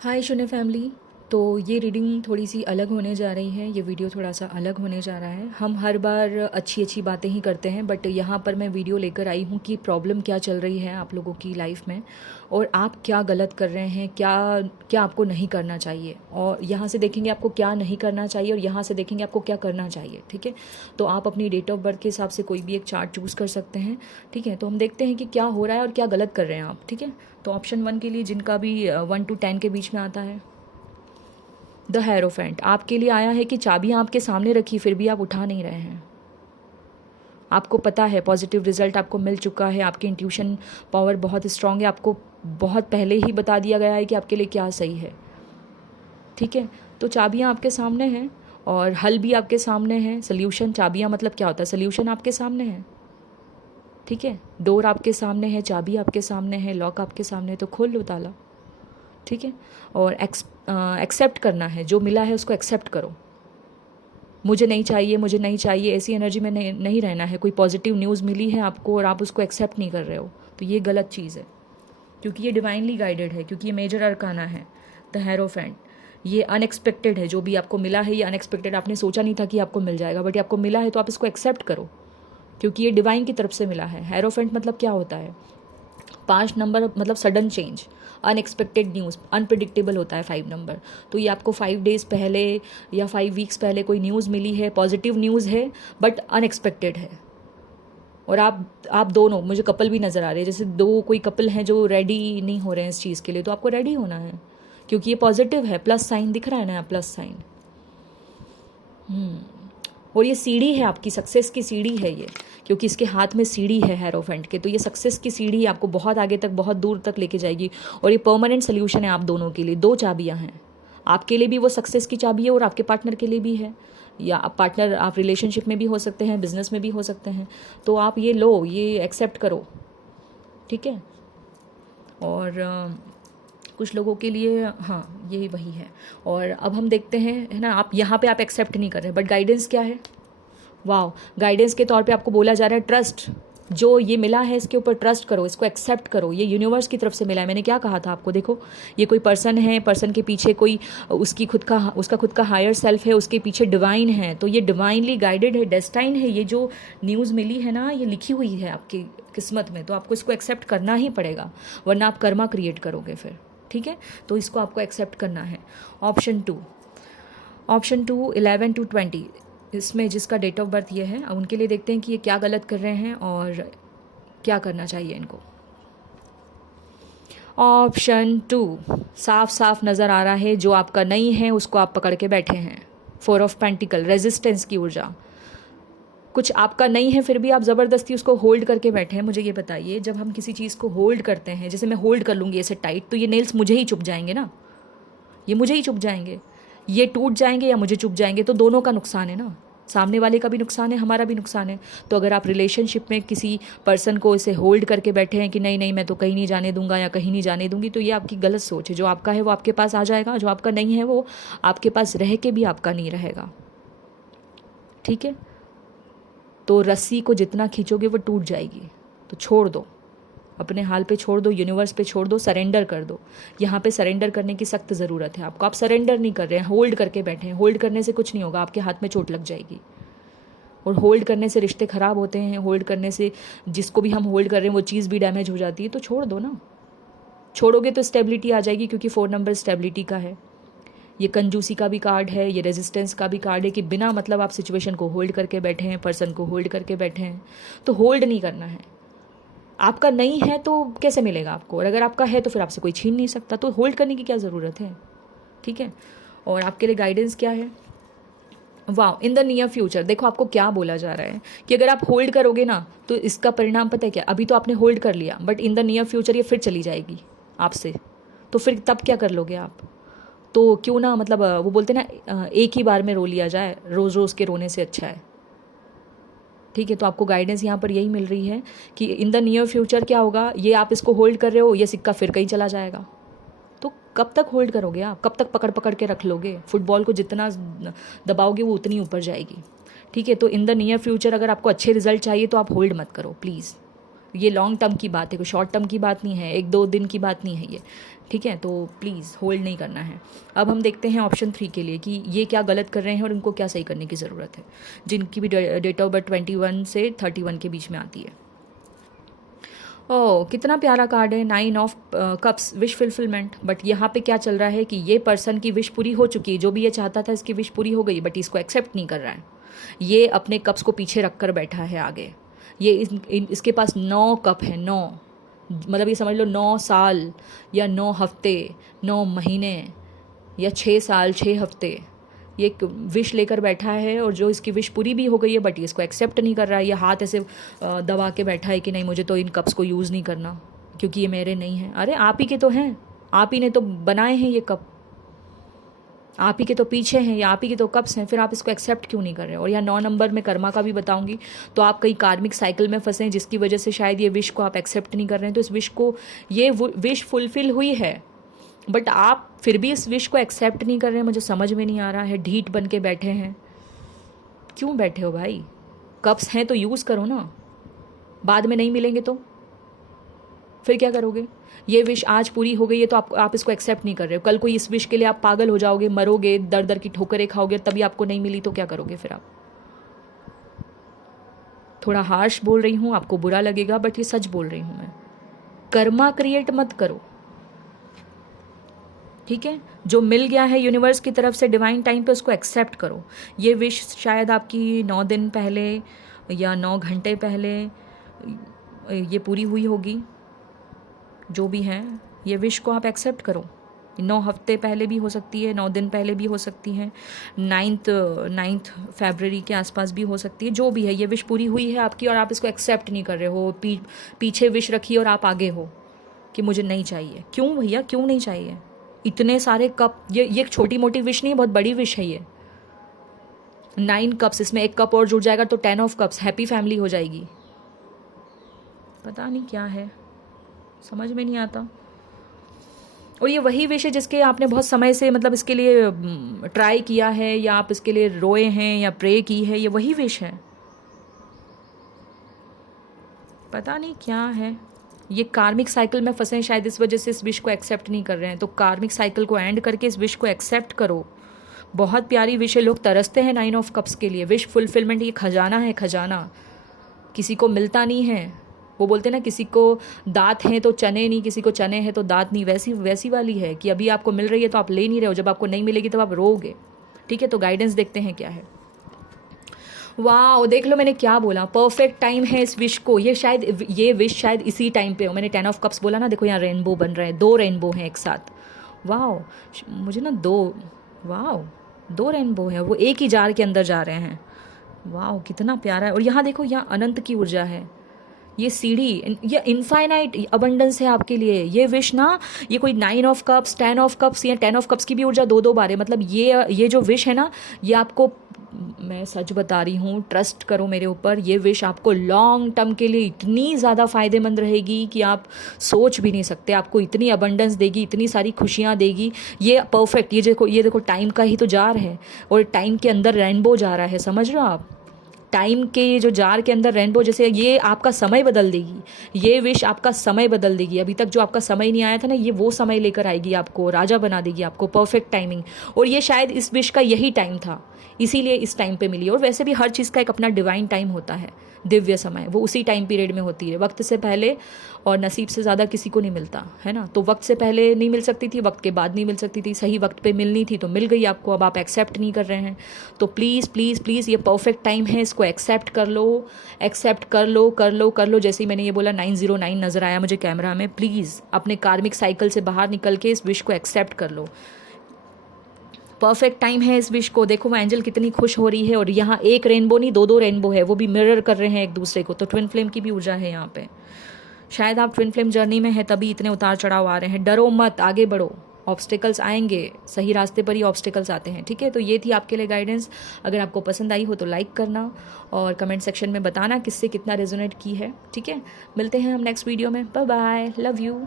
हाय शून्य फैमिली। तो ये रीडिंग थोड़ी सी अलग होने जा रही है, ये वीडियो थोड़ा सा अलग होने जा रहा है। हम हर बार अच्छी अच्छी बातें ही करते हैं, बट यहाँ पर मैं वीडियो लेकर आई हूँ कि प्रॉब्लम क्या चल रही है आप लोगों की लाइफ में और आप क्या गलत कर रहे हैं, क्या क्या आपको नहीं करना चाहिए। और यहाँ से देखेंगे आपको क्या नहीं करना चाहिए और यहाँ से देखेंगे आपको क्या करना चाहिए। ठीक है, तो आप अपनी डेट ऑफ बर्थ के हिसाब से कोई भी एक चार्ट चूज़ कर सकते हैं। ठीक है, तो हम देखते हैं कि क्या हो रहा है और क्या गलत कर रहे हैं आप। ठीक है, तो ऑप्शन 1 के लिए जिनका भी 1 to 10 के बीच में आता है, द हेरोफेंट आपके लिए आया है कि चाबियां आपके सामने रखी फिर भी आप उठा नहीं रहे हैं। आपको पता है पॉजिटिव रिजल्ट आपको मिल चुका है, आपकी इंट्यूशन पावर बहुत स्ट्रांग है, आपको बहुत पहले ही बता दिया गया है कि आपके लिए क्या सही है। ठीक है, तो चाबियां आपके सामने हैं और हल भी आपके सामने है। सोल्यूशन, चाबियां मतलब क्या होता है, सोल्यूशन आपके सामने है। ठीक है, डोर आपके सामने है, चाबी आपके सामने है, लॉक आपके सामने है, तो खोल लो ताला। ठीक है, और एक्सेप्ट करना है, जो मिला है उसको एक्सेप्ट करो। मुझे नहीं चाहिए, मुझे नहीं चाहिए, ऐसी एनर्जी में नहीं रहना है। कोई पॉजिटिव न्यूज़ मिली है आपको और आप उसको एक्सेप्ट नहीं कर रहे हो, तो ये गलत चीज़ है, क्योंकि ये डिवाइनली गाइडेड है, क्योंकि ये मेजर अरकाना है द हेरोफेंट। ये अनएक्सपेक्टेड है, जो भी आपको मिला है ये अनएक्सपेक्टेड, आपने सोचा नहीं था कि आपको मिल जाएगा, बट ये आपको मिला है तो आप इसको एक्सेप्ट करो, क्योंकि ये डिवाइन की तरफ से मिला है। हेरोफेंट मतलब क्या होता है, 5 नंबर मतलब sudden change, unexpected news, unpredictable होता है 5 नंबर। तो ये आपको 5 डेज़ पहले या 5 वीक्स पहले कोई न्यूज़ मिली है, पॉजिटिव न्यूज़ है बट अनएक्सपेक्टेड है। और आप दोनों, मुझे कपल भी नज़र आ रहे हैं, जैसे दो कोई कपल हैं जो रेडी नहीं हो रहे हैं इस चीज़ के लिए, तो आपको रेडी होना है, क्योंकि ये पॉजिटिव है। प्लस साइन दिख रहा है ना, प्लस साइन। और ये सीढ़ी है, आपकी सक्सेस की सीढ़ी है ये, क्योंकि इसके हाथ में सीढ़ी है हेरोफेंट के, तो ये सक्सेस की सीढ़ी आपको बहुत आगे तक, बहुत दूर तक लेके जाएगी। और ये परमानेंट सोल्यूशन है आप दोनों के लिए। 2 चाबियां हैं, आपके लिए भी वो सक्सेस की चाबी है और आपके पार्टनर के लिए भी है, या आप पार्टनर, आप रिलेशनशिप में भी हो सकते हैं, बिजनेस में भी हो सकते हैं। तो आप ये लो, ये एक्सेप्ट करो। ठीक है, और कुछ लोगों के लिए हाँ ये वही है। और अब हम देखते हैं, है ना, आप यहाँ पे आप एक्सेप्ट नहीं कर रहे, बट गाइडेंस क्या है। वाह, गाइडेंस के तौर पे आपको बोला जा रहा है ट्रस्ट, जो ये मिला है इसके ऊपर ट्रस्ट करो, इसको एक्सेप्ट करो, ये यूनिवर्स की तरफ से मिला है। मैंने क्या कहा था आपको, देखो ये कोई पर्सन है, पर्सन के पीछे कोई उसका खुद का हायर सेल्फ है, उसके पीछे डिवाइन है, तो ये डिवाइनली गाइडेड है, डेस्टाइन है। ये जो न्यूज़ मिली है ना, ये लिखी हुई है आपकी किस्मत में, तो आपको इसको एक्सेप्ट करना ही पड़ेगा, वरना आप कर्मा क्रिएट करोगे फिर। ठीक है, तो इसको आपको एक्सेप्ट करना है। ऑप्शन 2 11 to 20, इसमें जिसका डेट ऑफ बर्थ ये है, उनके लिए देखते हैं कि ये क्या गलत कर रहे हैं और क्या करना चाहिए इनको। ऑप्शन 2 साफ साफ नज़र आ रहा है, जो आपका नहीं है उसको आप पकड़ के बैठे हैं। 4 ऑफ पेंटिकल, रेजिस्टेंस की ऊर्जा। कुछ आपका नहीं है फिर भी आप ज़बरदस्ती उसको होल्ड करके बैठे हैं। मुझे ये बताइए, जब हम किसी चीज़ को होल्ड करते हैं, जैसे मैं होल्ड कर लूँगी ऐसे टाइट, तो ये नेल्स मुझे ही चुभ जाएंगे ना, ये मुझे ही चुभ जाएंगे, ये टूट जाएंगे या मुझे चुभ जाएंगे, तो दोनों का नुकसान है ना, सामने वाले का भी नुकसान है, हमारा भी नुकसान है। तो अगर आप रिलेशनशिप में किसी पर्सन को इसे होल्ड करके बैठे हैं कि नहीं नहीं मैं तो कहीं नहीं जाने दूंगा या कहीं नहीं जाने दूंगी, तो ये आपकी गलत सोच है। जो आपका है वो आपके पास आ जाएगा, जो आपका नहीं है वो आपके पास रह के भी आपका नहीं रहेगा। ठीक है, तो रस्सी को जितना खींचोगे वो टूट जाएगी, तो छोड़ दो, अपने हाल पे छोड़ दो, यूनिवर्स पे छोड़ दो, सरेंडर कर दो। यहाँ पे सरेंडर करने की सख्त ज़रूरत है आपको। आप सरेंडर नहीं कर रहे हैं, होल्ड करके बैठे हैं। होल्ड करने से कुछ नहीं होगा, आपके हाथ में चोट लग जाएगी। और होल्ड करने से रिश्ते ख़राब होते हैं, होल्ड करने से जिसको भी हम होल्ड कर रहे हैं वो चीज़ भी डैमेज हो जाती है। तो छोड़ दो ना, छोड़ोगे तो स्टेबिलिटी आ जाएगी, क्योंकि 4 नंबर स्टेबिलिटी का है। ये कंजूसी का भी कार्ड है, ये रेजिस्टेंस का भी कार्ड है, कि बिना मतलब आप सिचुएशन को होल्ड करके बैठे हैं, पर्सन को होल्ड करके बैठे हैं। तो होल्ड नहीं करना है। आपका नहीं है तो कैसे मिलेगा आपको, और अगर आपका है तो फिर आपसे कोई छीन नहीं सकता, तो होल्ड करने की क्या ज़रूरत है। ठीक है, और आपके लिए गाइडेंस क्या है। वाह, इन द नियर फ्यूचर, देखो आपको क्या बोला जा रहा है कि अगर आप होल्ड करोगे ना तो इसका परिणाम पता है क्या, अभी तो आपने होल्ड कर लिया, but in the near future ये फिर चली जाएगी आपसे, तो फिर तब क्या कर लोगे आप। तो क्यों ना, मतलब वो बोलते ना, एक ही बार में रो लिया जाए, रोज़ रोज़ के रोने से अच्छा है। ठीक है, तो आपको गाइडेंस यहाँ पर यही मिल रही है कि इन द नियर फ्यूचर क्या होगा, ये आप इसको होल्ड कर रहे हो, ये सिक्का फिर कहीं चला जाएगा। तो कब तक होल्ड करोगे आप, कब तक पकड़ पकड़ के रख लोगे। फुटबॉल को जितना दबाओगे वो उतनी ऊपर जाएगी। ठीक है, तो इन द नियर फ्यूचर अगर आपको अच्छे रिजल्ट चाहिए तो आप होल्ड मत करो प्लीज़। ये लॉन्ग टर्म की बात है, कोई शॉर्ट टर्म की बात नहीं है, 1-2 दिन की बात नहीं है ये, ठीक है। तो प्लीज़ होल्ड नहीं करना है। अब हम देखते हैं ऑप्शन 3 के लिए कि ये क्या गलत कर रहे हैं और इनको क्या सही करने की ज़रूरत है, जिनकी भी डेट ऑफ बर्थ 21 से 31 के बीच में आती है। ओह, कितना प्यारा कार्ड है, 9 of cups, wish fulfilment. But यहाँ पे क्या चल रहा है कि ये पर्सन की विश पूरी हो चुकी है, जो भी ये चाहता था इसकी विश पूरी हो गई, बट इसको एक्सेप्ट नहीं कर रहा है। ये अपने कप्स को पीछे रख कर बैठा है आगे। ये इसके पास 9 कप है, 9, मतलब ये समझ लो 9 साल या 9 हफ्ते, 9 महीने या 6 साल 6 हफ्ते ये एक विश लेकर बैठा है, और जो इसकी विश पूरी भी हो गई है बट ये इसको एक्सेप्ट नहीं कर रहा है। ये हाथ ऐसे दबा के बैठा है कि नहीं, मुझे तो इन कप्स को यूज़ नहीं करना क्योंकि ये मेरे नहीं हैं। अरे आप ही के तो हैं, आप ही ने तो बनाए हैं ये कप, आप ही के तो पीछे हैं, या आप ही के तो कप्स हैं, फिर आप इसको एक्सेप्ट क्यों नहीं कर रहे? और यहाँ 9 नंबर में कर्मा का भी बताऊंगी। तो आप कई कार्मिक साइकिल में फंसे हैं जिसकी वजह से शायद ये विश को आप एक्सेप्ट नहीं कर रहे हैं। तो इस विश को, ये विश फुलफिल हुई है बट आप फिर भी इस विश को एक्सेप्ट नहीं कर रहे हैं। मुझे समझ में नहीं आ रहा है, ढीठ बन के बैठे हैं। क्यों बैठे हो भाई? कप्स हैं तो यूज़ करो ना, बाद में नहीं मिलेंगे तो फिर क्या करोगे? ये विश आज पूरी हो गई है तो आप इसको एक्सेप्ट नहीं कर रहे हो। कल को इस विश के लिए आप पागल हो जाओगे, मरोगे, दर दर की ठोकरें खाओगे, तभी आपको नहीं मिली तो क्या करोगे फिर आप? थोड़ा हार्श बोल रही हूँ, आपको बुरा लगेगा, बट ये सच बोल रही हूँ मैं। कर्मा क्रिएट मत करो, ठीक है। जो मिल गया है यूनिवर्स की तरफ से डिवाइन टाइम पे, उसको एक्सेप्ट करो। ये विश शायद आपकी 9 दिन पहले या 9 घंटे पहले ये पूरी हुई होगी, जो भी है ये विश को आप एक्सेप्ट करो। 9 हफ्ते पहले भी हो सकती है, 9 दिन पहले भी हो सकती है, 9 फरवरी के आसपास भी हो सकती है, जो भी है ये विश पूरी हुई है आपकी और आप इसको एक्सेप्ट नहीं कर रहे हो। पीछे विश रखी और आप आगे हो कि मुझे नहीं चाहिए। क्यों भैया, क्यों नहीं चाहिए? इतने सारे कप, ये एक छोटी मोटी विश नहीं है, बहुत बड़ी विश है ये। 9 कप्स, इसमें 1 कप और जुड़ जाएगा तो 10 ऑफ कप्स, हैप्पी फैमिली हो जाएगी। पता नहीं क्या है, समझ में नहीं आता। और ये वही विश है जिसके आपने बहुत समय से, मतलब इसके लिए ट्राई किया है, या आप इसके लिए रोए हैं या प्रे की है, ये वही विश है। पता नहीं क्या है। ये कार्मिक साइकिल में फंसे हैं शायद, इस वजह से इस विश को एक्सेप्ट नहीं कर रहे हैं। तो कार्मिक साइकिल को एंड करके इस विश को एक्सेप्ट करो। बहुत प्यारी विश है, लोग तरसते हैं 9 ऑफ कप्स के लिए। विश फुलफिलमेंट ये खजाना है, खजाना किसी को मिलता नहीं है। वो बोलते हैं ना, किसी को दांत हैं तो चने नहीं, किसी को चने हैं तो दांत नहीं। वैसी वाली है कि अभी आपको मिल रही है तो आप ले नहीं रहे हो, जब आपको नहीं मिलेगी तब आप रोओगे, ठीक है। तो गाइडेंस देखते हैं क्या है। वाह, देख लो मैंने क्या बोला, परफेक्ट टाइम है इस विश को। ये विश शायद इसी टाइम पे हो। मैंने 10 ऑफ कप्स बोला ना, देखो यहाँ रेनबो बन रहा है, 2 रेनबो हैं एक साथ। वाह, मुझे ना 2 रेनबो है, वो एक ही जार के अंदर जा रहे हैं। वाह, कितना प्यारा है। और यहाँ देखो, यहाँ अनंत की ऊर्जा है। ये सीढ़ी, ये इनफाइनाइट अबंडेंस है आपके लिए। ये विश ना, ये कोई 9 ऑफ कप्स, 10 ऑफ कप्स या 10 ऑफ कप्स की भी ऊर्जा 2-2 बार है। मतलब ये जो विश है ना, ये आपको, मैं सच बता रही हूँ, ट्रस्ट करो मेरे ऊपर, ये विश आपको लॉन्ग टर्म के लिए इतनी ज़्यादा फ़ायदेमंद रहेगी कि आप सोच भी नहीं सकते। आपको इतनी अबंडेंस देगी, इतनी सारी खुशियाँ देगी। ये परफेक्ट, ये देखो टाइम का ही तो जार है, और टाइम के अंदर रेनबो जा रहा है, समझ रहे हो आप? टाइम के जो जार के अंदर रेनबो, जैसे ये आपका समय बदल देगी। ये विश आपका समय बदल देगी। अभी तक जो आपका समय नहीं आया था ना, ये वो समय लेकर आएगी, आपको राजा बना देगी, आपको परफेक्ट टाइमिंग। और ये शायद इस विश का यही टाइम था, इसीलिए इस टाइम पे मिली। और वैसे भी हर चीज़ का एक अपना डिवाइन टाइम होता है, दिव्य समय, वो उसी टाइम पीरियड में होती है, वक्त से पहले और नसीब से ज़्यादा किसी को नहीं मिलता है ना। तो वक्त से पहले नहीं मिल सकती थी, वक्त के बाद नहीं मिल सकती थी, सही वक्त पे मिलनी थी तो मिल गई आपको। अब आप एक्सेप्ट नहीं कर रहे हैं, तो प्लीज़ प्लीज़ प्लीज़, ये परफेक्ट टाइम है, इसको एक्सेप्ट कर लो, एक्सेप्ट कर लो, कर लो, कर लो। जैसे ही मैंने ये बोला 909 नज़र आया मुझे कैमरा में, प्लीज़ अपने कार्मिक साइकिल से बाहर निकल के इस विश को एक्सेप्ट कर लो। परफेक्ट टाइम है इस विश को। देखो वो एंजल कितनी खुश हो रही है। और यहाँ एक रेनबो नहीं, 2-2 रेनबो है, वो भी मिरर कर रहे हैं एक दूसरे को। तो ट्विन फ्लेम की भी ऊर्जा है यहाँ पे। शायद आप ट्विन फ्लेम जर्नी में है, तभी इतने उतार चढ़ाव आ रहे हैं। डरो मत, आगे बढ़ो, ऑब्स्टिकल्स आएंगे, सही रास्ते पर ही ऑब्स्टिकल्स आते हैं, ठीक है। तो ये थी आपके लिए गाइडेंस। अगर आपको पसंद आई हो तो लाइक करना और कमेंट सेक्शन में बताना किससे कितना रेजोनेट की है, ठीक है। मिलते हैं हम नेक्स्ट वीडियो में। Bye bye, love you.